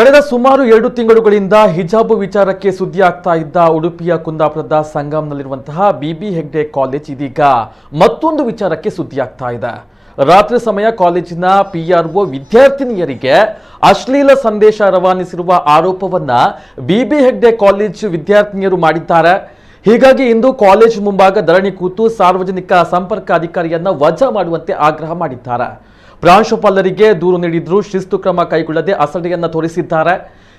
ಕಳೆದ ಸುಮಾರು 2 ತಿಂಗಳುಗಳಿಂದ ಹಿಜಾಬ್ ವಿಚಾರಕ್ಕೆ ಸುದ್ದಿ ಆಗ್ತಾ ಇದ್ದ ಉಡುಪಿಯ ಕುಂದಾಪುರದ ಸಂಗಮ್ನಲ್ಲಿರುವಂತಹ ಬಿಬಿ ಹೆಗ್ಡೆ ಕಾಲೇಜ್ ಇದೀಗ ಮತ್ತೊಂದು ವಿಚಾರಕ್ಕೆ ಸುದ್ದಿ ಆಗ್ತಾ ಇದೆ. ರಾತ್ರಿ ಸಮಯ ಕಾಲೇಜಿನ ಪಿಆರ್ಒ ವಿದ್ಯಾರ್ಥಿನಿಯರಿಗೆ ಅಶ್ಲೀಲ ಸಂದೇಶ ರವಾನಿಸಿರುವ ಆರೋಪವನ್ನ ಬಿಬಿ ಹೆಗ್ಡೆ ಕಾಲೇಜ್ ವಿದ್ಯಾರ್ಥಿನಿಯರು ಮಾಡಿದ್ದಾರೆ. ಹೀಗಾಗಿ ಇಂದು ಕಾಲೇಜ್ ಮುಂಭಾಗ ಧರಣಿ ಕೂತು ಸಾರ್ವಜನಿಕ ಸಂಪರ್ಕ ಅಧಿಕಾರಿಯನ್ನ ವಜಾ ಮಾಡುವಂತೆ ಆಗ್ರಹ ಮಾಡಿದ್ದಾರೆ. ಪ್ರಾಂಶುಪಾಲರಿಗೆ ದೂರು ನೀಡಿದ್ರು, ಶಿಸ್ತು ಕ್ರಮ ಕೈಗೊಳ್ಳದೆ ಅಸಡ್ಡೆಯನ್ನ ತೋರಿಸಿದ್ದಾರೆ.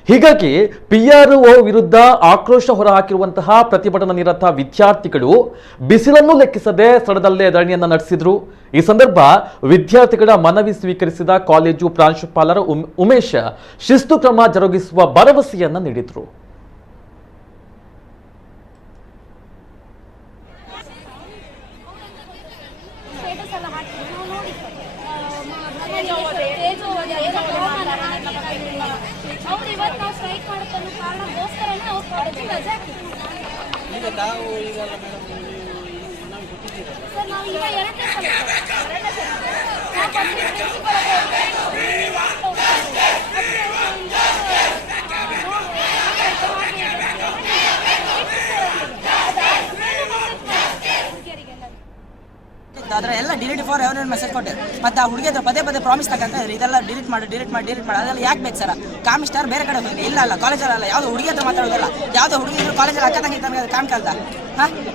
ಹೀಗಾಗಿ ಪಿಆರ್ಒ ವಿರುದ್ಧ ಆಕ್ರೋಶ ಹೊರಹಾಕಿರುವಂತಹ ಪ್ರತಿಭಟನಾ ನಿರತ ವಿದ್ಯಾರ್ಥಿಗಳು ಬಿಸಿಲನ್ನು ಲೆಕ್ಕಿಸದೆ ಸ್ಥಳದಲ್ಲೇ ಧರಣಿಯನ್ನ ನಡೆಸಿದ್ರು. ಈ ಸಂದರ್ಭ ವಿದ್ಯಾರ್ಥಿಗಳ ಮನವಿ ಸ್ವೀಕರಿಸಿದ ಕಾಲೇಜು ಪ್ರಾಂಶುಪಾಲರ ಉಮೇಶ್ ಶಿಸ್ತು ಕ್ರಮ ಜರುಗಿಸುವ ಭರವಸೆಯನ್ನ ನೀಡಿದ್ರು. ಅದೆಲ್ಲ ಡಿಲೀಟ್ ಫಾರ್ ಎವರ್ ಮೆಸೇಜ್ ಕೊಟ್ಟೆ. ಮತ್ತೆ ಆ ಹುಡುಗಿ ಹತ್ರ ಪದೇ ಪ್ರಾಮಿಸ್ ತಗೊಂತ ಇದೆಲ್ಲ ಡಿಲೀಟ್ ಮಾಡಿ ಅದೆಲ್ಲ ಯಾಕೆ ಬೇಕು ಸರ್? ಕಾಮ್ ಸ್ಟಾರ್ ಬೇರೆ ಕಡೆ ಹೋಗಿ ಇಲ್ಲ ಕಾಲೇಜಲ್ಲಿ ಅಲ್ಲ, ಯಾವುದೋ ಹುಡುಗಿ ಹತ್ರ ಮಾತಾಡೋದಲ್ಲ. ಯಾವುದೋ ಹುಡುಗಿ ಇದ್ರು ಕಾಲೇಜಲ್ಲಿ ಅಕ್ಕ ಕಾಮ್ ಕಲ್ತ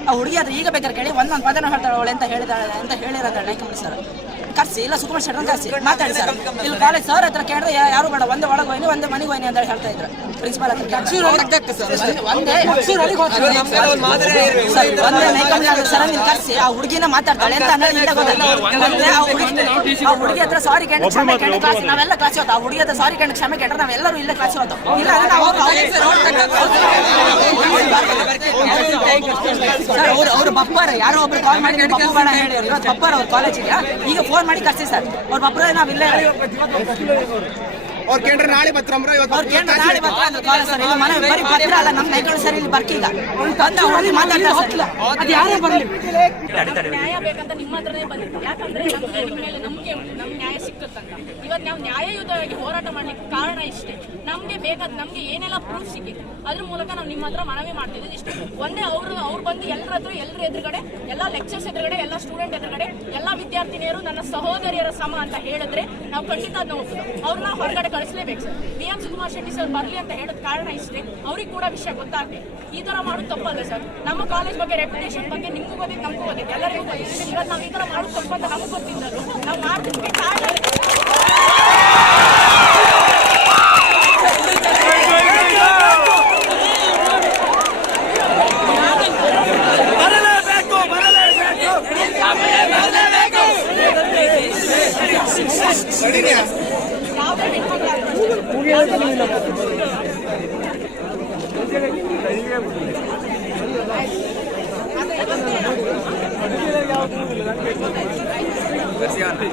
ಆ ಹುಡುಗಿ ಹತ್ರ ಈಗ ಬೇಕಾದ್ರೆ ಕೇಳಿ ಒಂದೊಂದು ಪದನ ಹೇಳ್ತಾಳೆ ಅವಳೆ ಅಂತ ಹೇಳಿರೋದು ನೈಕಂಬಳಿ ಸರ್ ಕರ್ಸಿ ಇಲ್ಲ ಸುಕುಮಾರ್ ಶೆಟ್ಟರ್ ಕರ್ಸಿ ಮಾತಾಡಿ ಸರ್. ಇಲ್ಲಿ ಕಾಲೇಜ್ ಸರ್ ಹತ್ರ ಕೇಳಿದ್ರೆ ಯಾರು ಬೇಡ, ಒಂದೇ ಒಳಗೆ ಹೋಯ್ನಿ ಒಂದೇ ಮನೆಗೆ ಹೋಯ್ನಿ ಅಂತ ಹೇಳ್ತಾ ಇದ್ರು ಪ್ರಿನ್ಸಿಪಾಲ್ ಹತ್ರ. ಒಂದೇ ನೈಕಂಬಳಿ ಸರ್ ನೀವು ಕರ್ಸಿ ಆ ಹುಡುಗಿನ ಮಾತಾಡ್ತಾಳೆ ಅಂತ ಆ ಹುಡುಗಿ ಹತ್ರ ಸಾರಿ ಕೇಳಿ ಕ್ಷಮೆ ಕೇಳಿ ಕ್ಲಾಸ್ ನಾವೆಲ್ಲ ಕ್ಲಾಸ್ ಹೋದ. ಆ ಹುಡುಗಿ ಹತ್ರ ಸಾರಿ ಕೇಳಿ ಕ್ಷಮೆ ಕೇಳ್ರೆ ನಾವೆಲ್ಲರೂ ಇಲ್ಲೇ ಕ್ಲಾಸ್ ಹೋದ. ಇಲ್ಲ ಅವ್ರ ಬಪ್ಪರ ಯಾರೋ ಒಬ್ರು ಕಾಲ್ ಮಾಡಿ ಬಪ್ಪು ಬೇಡ ಹೇಳಿ ಇವತ್ತು ಬಪ್ಪರ ಅವ್ರ ಕಾಲೇಜಿಗೆ ಈಗ ಫೋನ್ ಮಾಡಿ ಕರ್ಸಿ ಸರ್. ಅವ್ರ ಬಪ್ಪರ ನಾವಿಲ್ಲೇ ಅವ್ರು ಕೇಂದ್ರ ನಾಳೆ ಬತ್ರ ನಾಳೆ ಬತ್ರ ಅಂದ್ರೆ ಕಾಲೇಜ್ ಸರ್. ಇಲ್ಲಿ ಮನೆ ಬರೀ ಪತ್ರ ಅಲ್ಲ, ನಮ್ಮ ನೈಗಳು ಸರ್ ಇಲ್ಲಿ ಬರ್ಕೀಗ ಬಂದ ಹುಡುಗಿ ಮಾತಾಡ್ತಾರೆ. ಅದು ಯಾರೇ ಬರಲಿ ನ್ಯಾಯ ಬೇಕಂತ ನಿಮ್ಮ ಹತ್ರನೇ ಬಂದಿತ್ತು. ಯಾಕಂದ್ರೆ ನಿಮ್ಮ ಮೇಲೆ ನಂಬಿಕೆ ಉಂಟು, ನಮ್ ನ್ಯಾಯ ಸಿಕ್ಕತ್ತಂತ. ಇವತ್ತು ನಾವು ನ್ಯಾಯಯುತವಾಗಿ ಹೋರಾಟ ಮಾಡ್ಲಿಕ್ಕೆ ಕಾರಣ ಇಷ್ಟೇ. ನಮ್ಗೆ ಏನೆಲ್ಲ ಪ್ರೂಫ್ ಸಿಕ್ಕಿದೆ ಅದ್ರ ಮೂಲಕ ನಾವು ನಿಮ್ಮ ಹತ್ರ ಮನವಿ ಮಾಡ್ತಿದ್ದೀವಿ ಇಷ್ಟೇ. ಒಂದೇ ಅವ್ರು ಬಂದು ಎಲ್ಲರ ಎದುರುಗಡೆ, ಎಲ್ಲ ಲೆಕ್ಚರ್ಸ್ ಎದುರುಗಡೆ, ಎಲ್ಲ ಸ್ಟೂಡೆಂಟ್ ಎದುರುಗಡೆ, ಎಲ್ಲ ವಿದ್ಯಾರ್ಥಿನಿಯರು ನನ್ನ ಸಹೋದರಿಯರ ಸಮ ಅಂತ ಹೇಳಿದ್ರೆ ನಾವು ಖಂಡಿತ ಅದನ್ನ ಒಪ್ಪುದು. ಅವ್ರನ್ನ ಹೊರಗಡೆ ಕಳಿಸ್ಲೇಬೇಕು sir. BM Sukumar Shetty sir ಬರ್ಲಿ ಅಂತ ಹೇಳೋದ್ ಕಾರಣ ಇಷ್ಟೇ. ಅವ್ರಿಗೆ ಕೂಡ ವಿಷಯ ಗೊತ್ತಾಗ್ತದೆ. ಈ ತರ ಮಾಡೋದು ತಪ್ಪಲ್ಲ ಸರ್. ನಮ್ಮ ಕಾಲೇಜ್ ಬಗ್ಗೆ ರೆಪ್ಯುಟೇಷನ್ ಬಗ್ಗೆ ನಿಮ್ಗೂ ಗೊತ್ತಿತ್ತು, ನಮಗೂ ಗೊತ್ತಿತ್ತು, ಎಲ್ಲರಿಗೂ ಗೊತ್ತಿದೆ. ಇವತ್ತು ನಾವು ಈ ತರ ಮಾಡೋದು ತಪ್ಪಂತ ನಮಗೂ ಗೊತ್ತಿದ್ದರು. ನಾವು ಮಾಡ್ತಿದ್ವಿ ಕಾರಣ ಯಾವುದೇ